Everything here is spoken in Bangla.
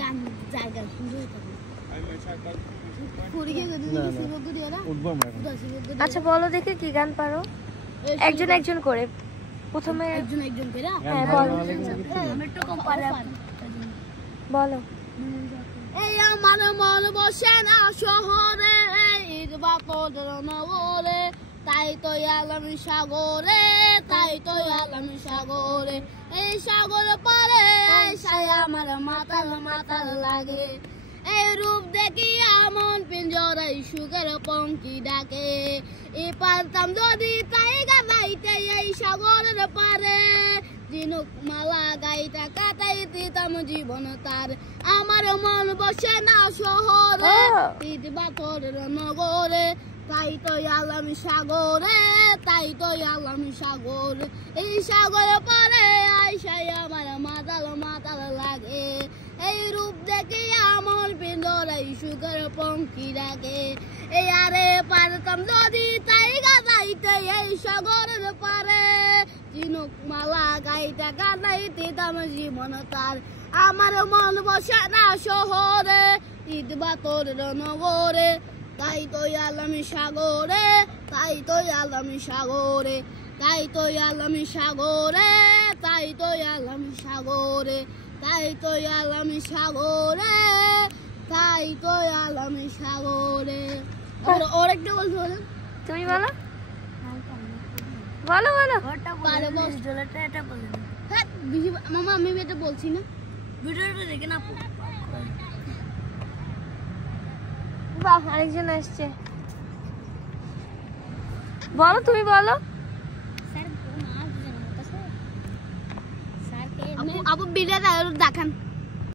গান জায়গা সুন্দর আচ্ছা বলো দেখে কি গান পারো, একজন একজন করে, প্রথমে একজন একজন করে। হ্যাঁ বলো, আমি একটু কম পারি। বলো। এই আমার মন বসে না শহরে, ঈদ বাপর নগরে, তাই তো আলাম সাগরে, তাই তো আলাম সাগরে। এই সাগর পারে আইসাই আমার মাতাল মাতাল লাগে, এই রূপ দেখি মন পিঞ্জরাই সুখের পঙ্কি ডাকে। এই পারতাম যদি তাই গাইতে এই সাগরের পারে, ঝিনুক মালা গাইটা কাটাই দিতাম জীবন তার। আমার মন বসে না শহরে, ঈদ বাতরের নগরে, তাই তো আলাম সাগরে, তাই তো আলাম সাগরে। এই সাগর পারে আইসাই আমার মাতাল মাতাল লাগে, এই রূপ দেখে আমার পিঞ্জরাই সুখের পঙ্কি ডাকে। এই আরে পারতাম যদি তাই গাইতে এই সাগরের পারে, ঝিনুক মালা গাইটা কাটাই দিতাম জীবন তার। আমার মন বসে না শহরে, ঈদ বাতরের নগরে, তাই তো আলাম সাগরে, তাই তো আলাম সাগরে, তাই তো আলাম সাগরে, তাই তো আলাম সাগরে, তাই তো আলাম সাগরে, তাই তো আলাম সাগরে। ওর একটা বলতে বলো, তুমি বলো, বলো বলো। হ্যাঁ মামা আমি এটা বলছি না, ভিডিওটা দেখে না। বাহ আরেকজন আসছে, বলো তুমি বলো। আপু ভিডিওটা দেখান।